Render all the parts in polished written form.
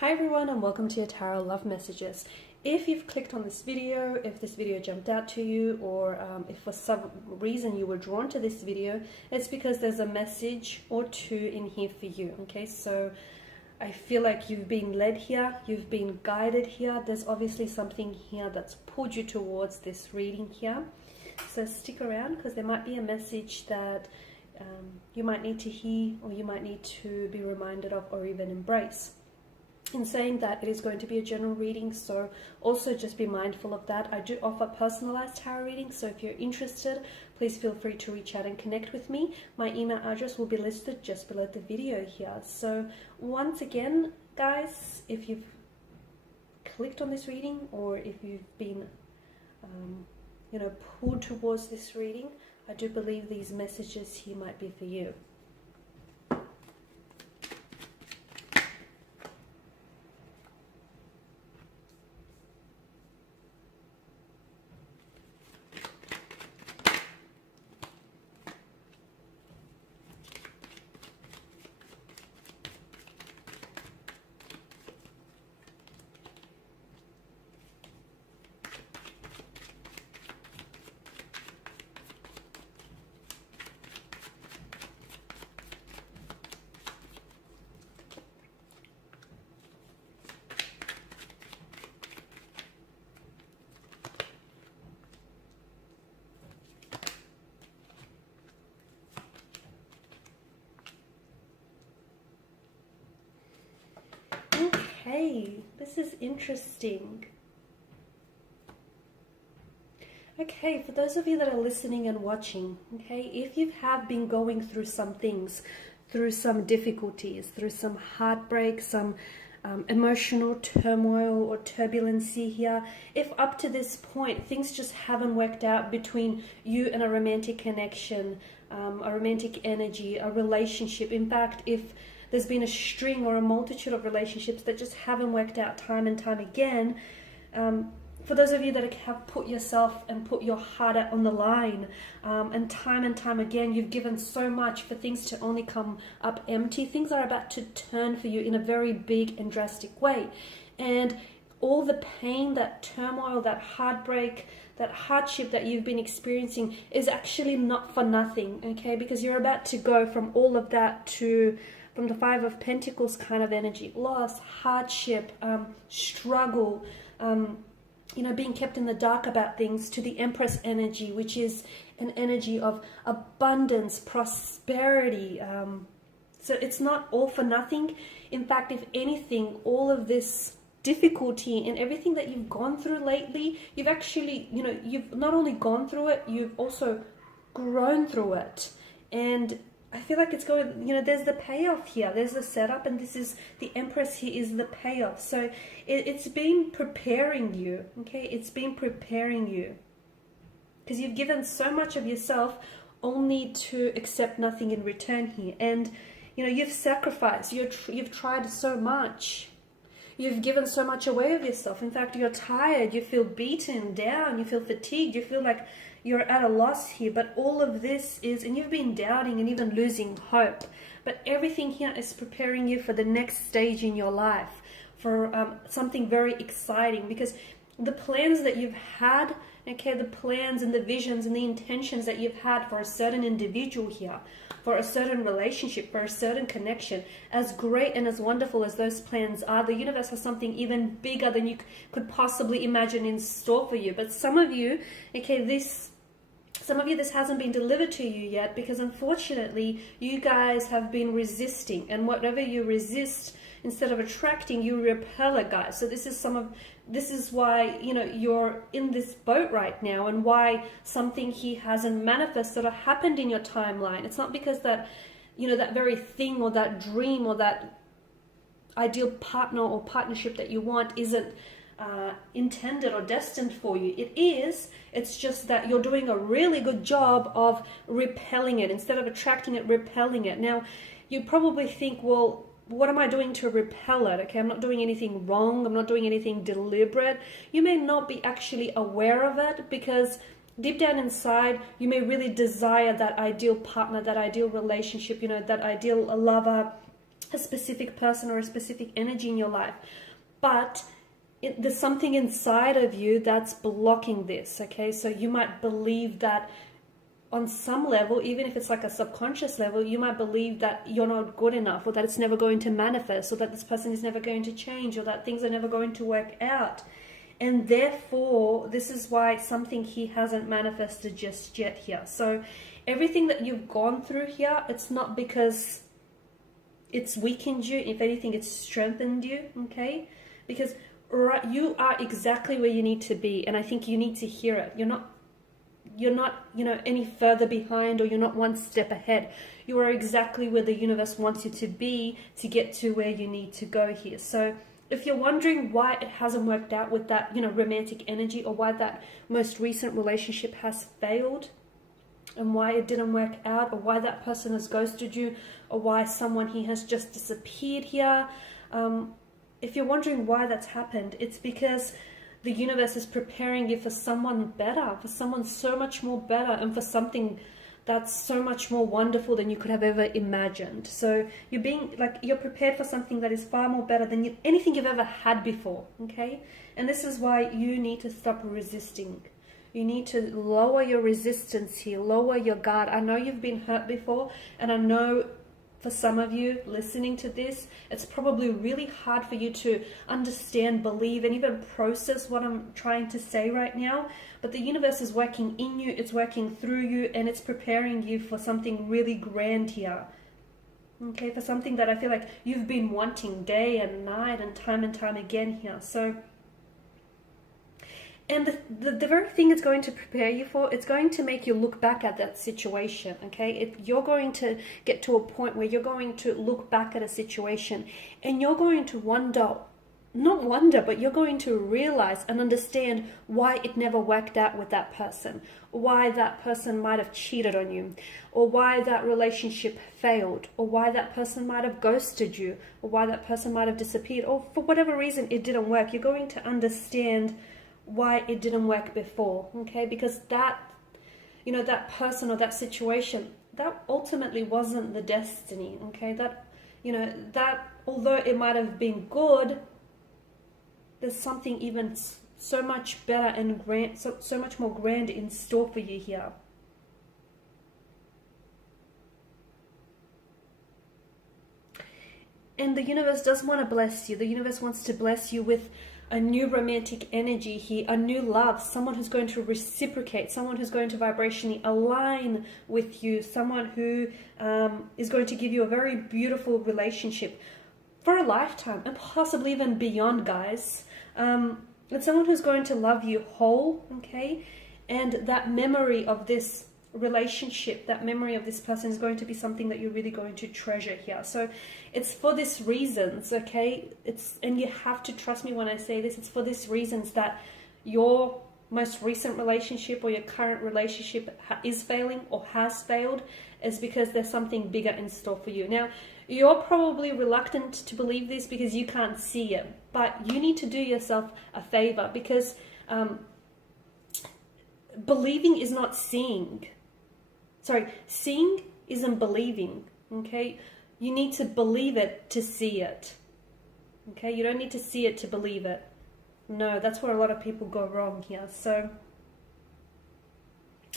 Hi everyone and welcome to your Tarot Love Messages. If you've clicked on this video, if this video jumped out to you, or if for some reason you were drawn to this video, it's because there's a message or two in here for you. Okay, so I feel like you've been led here, you've been guided here. There's obviously something here that's pulled you towards this reading here. So stick around because there might be a message that you might need to hear, or you might need to be reminded of, or even embrace. In saying that, it is going to be a general reading, so also just be mindful of that. I do offer personalized tarot readings, so if you're interested, please feel free to reach out and connect with me. My email address will be listed just below the video here. So once again, guys, if you've clicked on this reading, or if you've been pulled towards this reading, I do believe these messages here might be for you. Okay, this is interesting. Okay, for those of you that are listening and watching, okay, if you have been going through some things, through some difficulties, through some heartbreak, some emotional turmoil or turbulency here, if up to this point things just haven't worked out between you and a romantic connection, a romantic energy, a relationship, in fact, if there's been a string or a multitude of relationships that just haven't worked out time and time again, for those of you that have put yourself and put your heart out on the line, and time again you've given so much for things to only come up empty, things are about to turn for you in a very big and drastic way. And all the pain, that turmoil, that heartbreak, that hardship that you've been experiencing is actually not for nothing, okay? Because you're about to go from all of that to, from the Five of Pentacles kind of energy, loss, hardship, struggle, being kept in the dark about things, to the Empress energy, which is an energy of abundance, prosperity. So it's not all for nothing. In fact, if anything, all of this difficulty and everything that you've gone through lately, you've actually, you've not only gone through it, you've also grown through it. And I feel like it's going, there's the payoff here. There's the setup, and this is the Empress here is the payoff. So it's been preparing you, okay? It's been preparing you. Because you've given so much of yourself only to accept nothing in return here. And, you've sacrificed. You've tried so much. You've given so much away of yourself. In fact, you're tired. You feel beaten down. You feel fatigued. You feel like you're at a loss here, but all of this is, and you've been doubting and even losing hope, but everything here is preparing you for the next stage in your life, for something very exciting, because the plans that you've had, okay, the plans and the visions and the intentions that you've had for a certain individual here, for a certain relationship, for a certain connection, as great and as wonderful as those plans are, the universe has something even bigger than you could possibly imagine in store for you. But some of you, okay, this hasn't been delivered to you yet, because unfortunately you guys have been resisting, and whatever you resist, instead of attracting, you repel it, guys. So this is why you're in this boat right now, and why something here hasn't manifested or happened in your timeline. It's not because that that very thing or that dream or that ideal partner or partnership that you want isn't intended or destined for you. It is. It's just that you're doing a really good job of repelling it. Instead of attracting it, repelling it. Now, you probably think, well, what am I doing to repel it? Okay, I'm not doing anything wrong. I'm not doing anything deliberate. You may not be actually aware of it, because deep down inside, you may really desire that ideal partner, that ideal relationship, that ideal lover, a specific person or a specific energy in your life, but there's something inside of you that's blocking this, okay? So you might believe that on some level, even if it's like a subconscious level, you might believe that you're not good enough, or that it's never going to manifest, or that this person is never going to change, or that things are never going to work out. And therefore, this is why something he hasn't manifested just yet here. So everything that you've gone through here, it's not because it's weakened you. If anything, it's strengthened you, okay? Because you are exactly where you need to be, and I think you need to hear it. You're not, any further behind, or you're not one step ahead. You are exactly where the universe wants you to be to get to where you need to go here. So if you're wondering why it hasn't worked out with that, romantic energy, or why that most recent relationship has failed, and why it didn't work out, or why that person has ghosted you, or why someone he has just disappeared here, if you're wondering why that's happened, it's because the universe is preparing you for someone better, for someone so much more better, and for something that's so much more wonderful than you could have ever imagined. So you're prepared for something that is far more better than anything you've ever had before, okay? And this is why you need to stop resisting. You need to lower your resistance here, lower your guard. I know you've been hurt before, and I know for some of you listening to this, it's probably really hard for you to understand, believe, and even process what I'm trying to say right now. But the universe is working in you, it's working through you, and it's preparing you for something really grand here. Okay, for something that I feel like you've been wanting day and night and time again here. So, and the very thing it's going to prepare you for, it's going to make you look back at that situation, okay? You're going to get to a point where you're going to look back at a situation, and you're going to but you're going to realize and understand why it never worked out with that person, why that person might have cheated on you, or why that relationship failed, or why that person might have ghosted you, or why that person might have disappeared, or for whatever reason it didn't work. You're going to understand why it didn't work before, okay? Because that person or that situation, that ultimately wasn't the destiny, okay? That although it might have been good, there's something even so much better and grand, so much more grand in store for you here. And the universe does want to bless you. The universe wants to bless you with a new romantic energy here, a new love, someone who's going to reciprocate, someone who's going to vibrationally align with you, someone who is going to give you a very beautiful relationship for a lifetime, and possibly even beyond, guys. It's someone who's going to love you whole, okay? And that memory of this relationship, that memory of this person is going to be something that you're really going to treasure here. So it's for these reasons, okay? And you have to trust me when I say this, it's for these reasons that your most recent relationship or your current relationship is failing or has failed, is because there's something bigger in store for you. Now, you're probably reluctant to believe this because you can't see it, but you need to do yourself a favor, because believing is not seeing. Sorry, seeing isn't believing, okay? You need to believe it to see it, okay? You don't need to see it to believe it. No, that's where a lot of people go wrong here. So,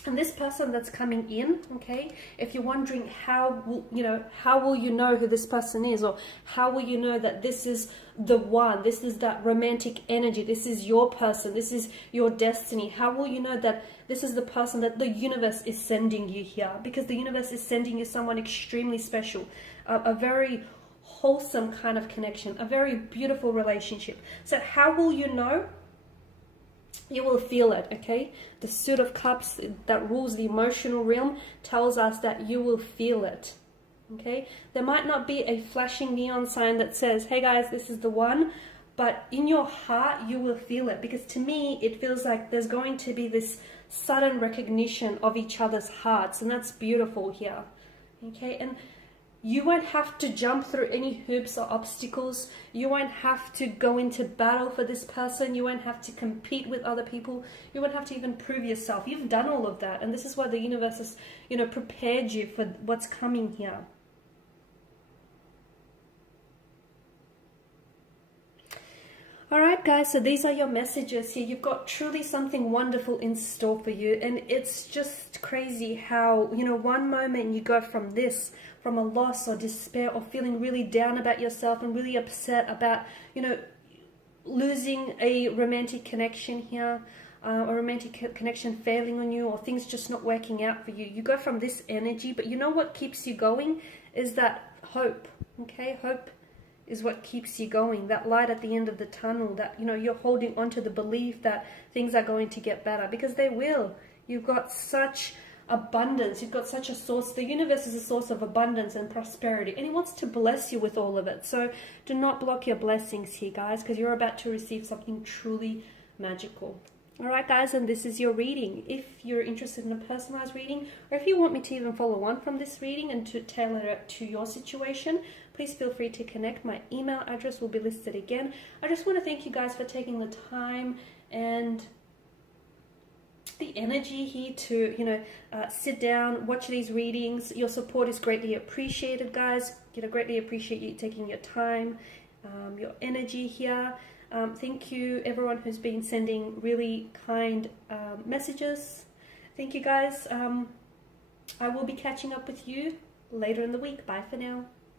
and this person that's coming in, okay, if you're wondering how will you know who this person is, or how will you know that this is the one, this is that romantic energy, this is your person, this is your destiny, how will you know that this is the person that the universe is sending you here? Because the universe is sending you someone extremely special, a very wholesome kind of connection, a very beautiful relationship. So how will you know? You will feel it, okay? The Suit of Cups that rules the emotional realm tells us that you will feel it, okay? There might not be a flashing neon sign that says, hey guys, this is the one, but in your heart, you will feel it. Because to me, it feels like there's going to be this sudden recognition of each other's hearts, and that's beautiful here, okay? And you won't have to jump through any hoops or obstacles. You won't have to go into battle for this person. You won't have to compete with other people. You won't have to even prove yourself. You've done all of that. And this is why the universe has, prepared you for what's coming here. All right, guys, so these are your messages here. You've got truly something wonderful in store for you. And it's just crazy how, you know, one moment you go from this, from a loss or despair or feeling really down about yourself and really upset about, you know, losing a romantic connection here, a romantic connection failing on you, or things just not working out for you. You go from this energy, but you know what keeps you going is that hope, okay? Hope is what keeps you going, that light at the end of the tunnel, that, you know, you're holding on to the belief that things are going to get better, because they will. You've got such abundance, you've got such a source. The universe is a source of abundance and prosperity, and it wants to bless you with all of it. So do not block your blessings here, guys, because you're about to receive something truly magical. All right, guys, and this is your reading. If you're interested in a personalized reading, or if you want me to even follow on from this reading and to tailor it to your situation, please feel free to connect. My email address will be listed again. I just want to thank you guys for taking the time and the energy here to, you know, sit down, watch these readings. Your support is greatly appreciated, guys. You know, greatly appreciate you taking your time, your energy here. Thank you, everyone who's been sending really kind messages. Thank you, guys. I will be catching up with you later in the week. Bye for now.